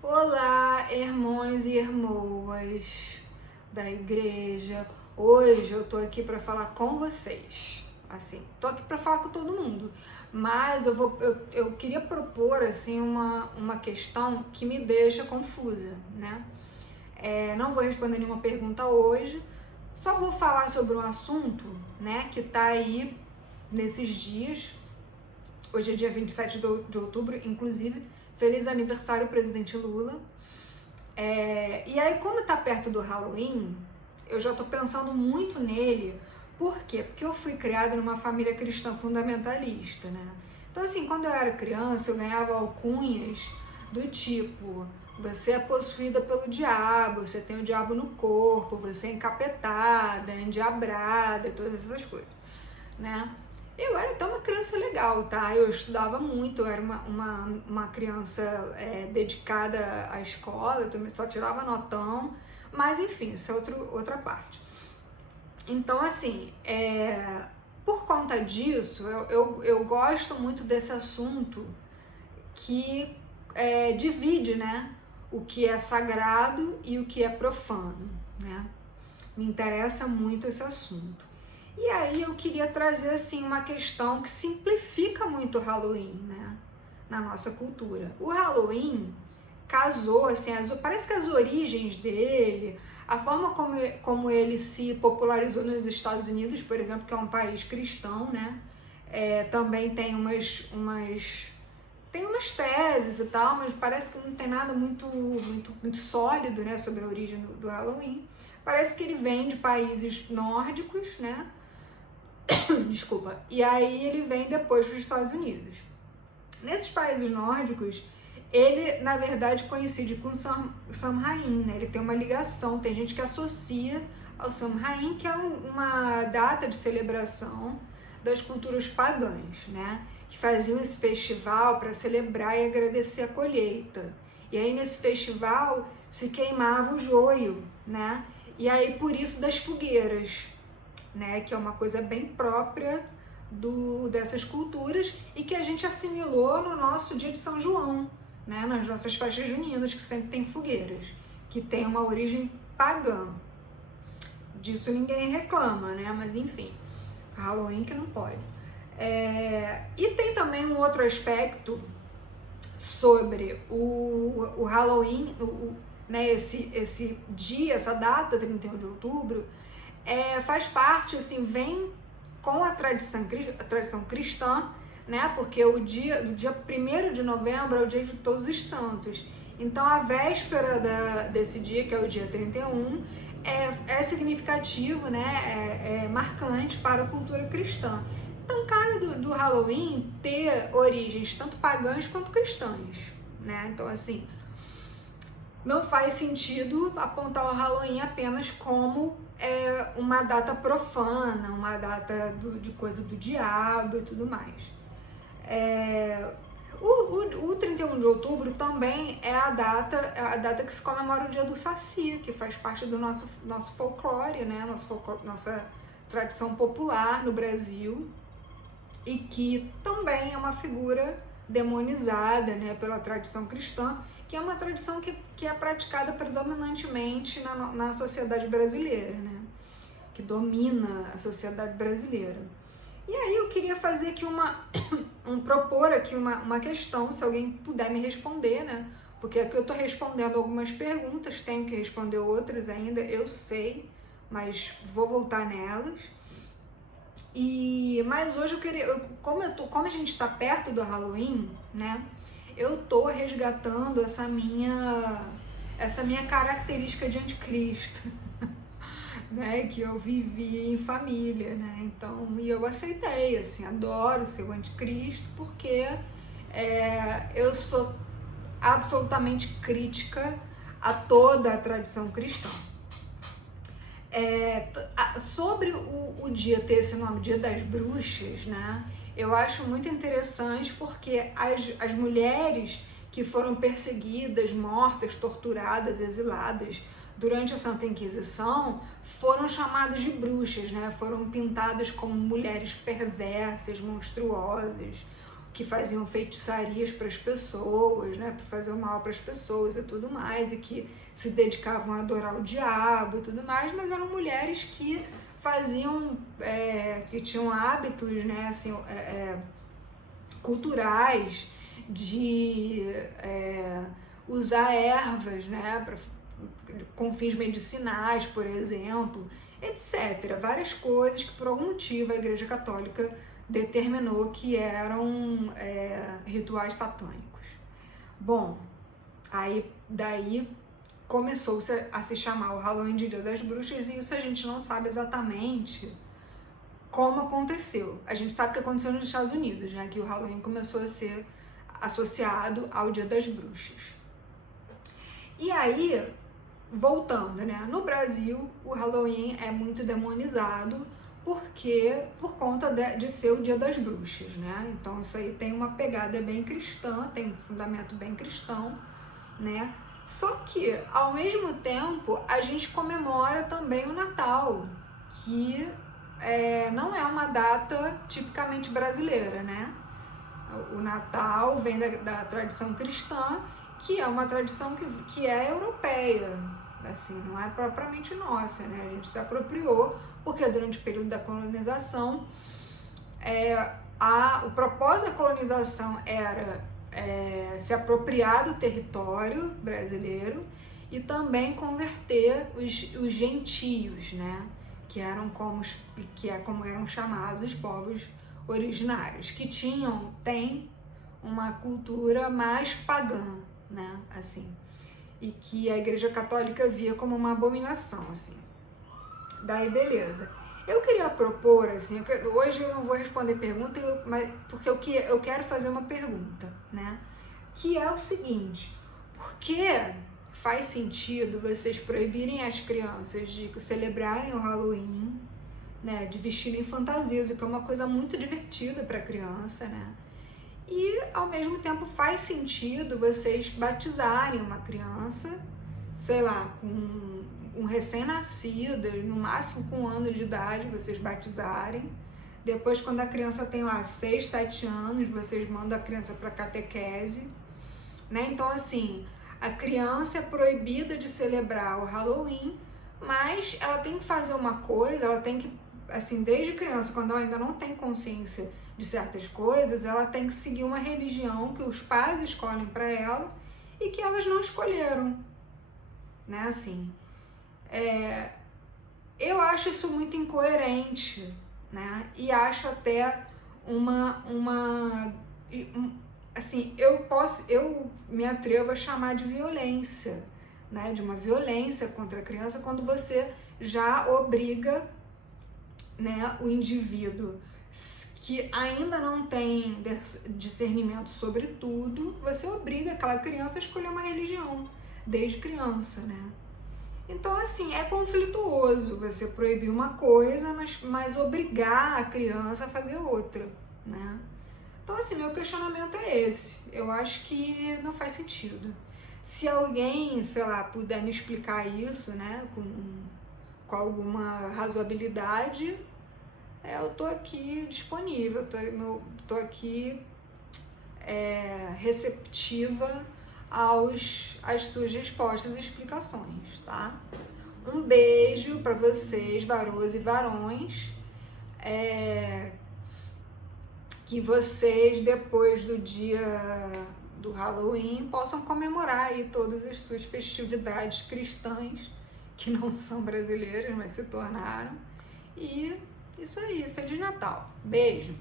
Olá, irmãos e irmãs da igreja. Hoje eu tô aqui para falar com vocês. Assim, tô aqui para falar com todo mundo, mas eu queria propor assim uma questão que me deixa confusa, né? Não vou responder nenhuma pergunta hoje, só vou falar sobre um assunto, né, que tá aí nesses dias. Hoje é dia 27 de outubro, inclusive, feliz aniversário, presidente Lula. E aí, como tá perto do Halloween, eu já tô pensando muito nele. Por quê? Porque eu fui criada numa família cristã fundamentalista, né? Então, assim, quando eu era criança, eu ganhava alcunhas do tipo: você é possuída pelo diabo, você tem o diabo no corpo, você é encapetada, endiabrada, todas essas coisas, né? Eu era até uma criança legal, tá? Eu estudava muito, eu era uma criança dedicada à escola, eu também só tirava notão, mas enfim, isso é outra parte. Então, assim, por conta disso, eu gosto muito desse assunto que divide, né, o que é sagrado e o que é profano, né? Me interessa muito esse assunto. E aí eu queria trazer assim uma questão que simplifica muito o Halloween, né, na nossa cultura. O Halloween casou, assim, parece que as origens dele, a forma como ele se popularizou nos Estados Unidos, por exemplo, que é um país cristão, né, também tem tem umas teses e tal, mas parece que não tem nada muito sólido, né, sobre a origem do Halloween. Parece que ele vem de países nórdicos, né? Desculpa. E aí ele vem depois para os Estados Unidos. Nesses países nórdicos, ele, na verdade, coincide com Samhain, né? Ele tem uma ligação, tem gente que associa ao Samhain, que é uma data de celebração das culturas pagãs, né? Que faziam esse festival para celebrar e agradecer a colheita. E aí nesse festival se queimava o joio, né? E aí por isso das fogueiras, né, que é uma coisa bem própria dessas culturas e que a gente assimilou no nosso dia de São João, né, nas nossas festas juninas, que sempre tem fogueiras, que tem uma origem pagã. Disso ninguém reclama, né, mas enfim, Halloween que não pode. E tem também um outro aspecto sobre o Halloween, né, esse dia, essa data, 31 de outubro, faz parte, assim, vem com a tradição cristã, né? Porque o dia 1º de novembro é o dia de Todos os Santos. Então, a véspera desse dia, que é o dia 31, é significativo, né? É marcante para a cultura cristã. Então, cabe do Halloween ter origens tanto pagãs quanto cristãs, né? Então, assim, não faz sentido apontar o Halloween apenas como uma data profana, uma data de coisa do diabo e tudo mais. O 31 de outubro também é a data que se comemora o dia do Saci, que faz parte do nosso folclore, né? Nossa tradição popular no Brasil, e que também é uma figura demonizada, né, pela tradição cristã, que é uma tradição que é praticada predominantemente na sociedade brasileira, né, que domina a sociedade brasileira. E aí eu queria fazer aqui propor aqui uma questão, se alguém puder me responder, né, porque aqui eu estou respondendo algumas perguntas, tenho que responder outras ainda, eu sei, mas vou voltar nelas. Mas hoje eu queria, como a gente está perto do Halloween, né? Eu tô resgatando essa minha característica de anticristo, né? Que eu vivi em família, né? Então, e eu aceitei, assim, adoro ser o anticristo, porque eu sou absolutamente crítica a toda a tradição cristã. Sobre o dia ter esse nome, Dia das Bruxas, né? Eu acho muito interessante porque as mulheres que foram perseguidas, mortas, torturadas, exiladas durante a Santa Inquisição foram chamadas de bruxas, né? Foram pintadas como mulheres perversas, monstruosas, que faziam feitiçarias para as pessoas, né, para fazer o mal para as pessoas e tudo mais, e que se dedicavam a adorar o diabo e tudo mais, mas eram mulheres que faziam, que tinham hábitos, né, assim, culturais de usar ervas, né, com fins medicinais, por exemplo, etc. Várias coisas que por algum motivo a Igreja Católica determinou que eram rituais satânicos. Bom, aí daí começou a se chamar o Halloween de Dia das Bruxas, e isso a gente não sabe exatamente como aconteceu. A gente sabe que aconteceu nos Estados Unidos, né, que o Halloween começou a ser associado ao Dia das Bruxas. E aí, voltando, né, no Brasil o Halloween é muito demonizado por conta de ser o Dia das Bruxas, né? Então isso aí tem uma pegada bem cristã, tem um fundamento bem cristão, né? Só que, ao mesmo tempo, a gente comemora também o Natal, que não é uma data tipicamente brasileira, né? O Natal vem da tradição cristã, que é uma tradição que é europeia, assim, não é propriamente nossa, né? A gente se apropriou, porque durante o período da colonização, o propósito da colonização era se apropriar do território brasileiro e também converter os gentios, né? Que é como eram chamados os povos originários, que têm uma cultura mais pagã, né? Assim, e que a Igreja Católica via como uma abominação, assim. Daí, beleza. Eu queria propor, assim, hoje eu não vou responder pergunta, mas porque eu quero fazer uma pergunta, né? Que é o seguinte: por que faz sentido vocês proibirem as crianças de celebrarem o Halloween, né? De vestirem fantasias, o que é uma coisa muito divertida para criança, né? E, ao mesmo tempo, faz sentido vocês batizarem uma criança, sei lá, com um recém-nascido, no máximo com 1 ano de idade, vocês batizarem. Depois, quando a criança tem lá 6, 7 anos, vocês mandam a criança para catequese, né? Então, assim, a criança é proibida de celebrar o Halloween, mas ela tem que fazer uma coisa, ela tem que, assim, desde criança, quando ela ainda não tem consciência de certas coisas, ela tem que seguir uma religião que os pais escolhem para ela e que elas não escolheram, né? Assim, eu acho isso muito incoerente, né? E acho até assim, eu me atrevo a chamar de violência, né? De uma violência contra a criança, quando você já obriga, né, o indivíduo que ainda não tem discernimento sobre tudo, você obriga aquela criança a escolher uma religião desde criança, né? Então, assim, é conflituoso você proibir uma coisa, mas obrigar a criança a fazer outra, né? Então, assim, meu questionamento é esse. Eu acho que não faz sentido. Se alguém, sei lá, puder me explicar isso, né, com alguma razoabilidade, eu tô aqui disponível, tô aqui receptiva às suas respostas e explicações, tá? Um beijo para vocês, varoas e varões, que vocês, depois do dia do Halloween, possam comemorar aí todas as suas festividades cristãs, que não são brasileiras, mas se tornaram. E isso aí, Feliz Natal. Beijo!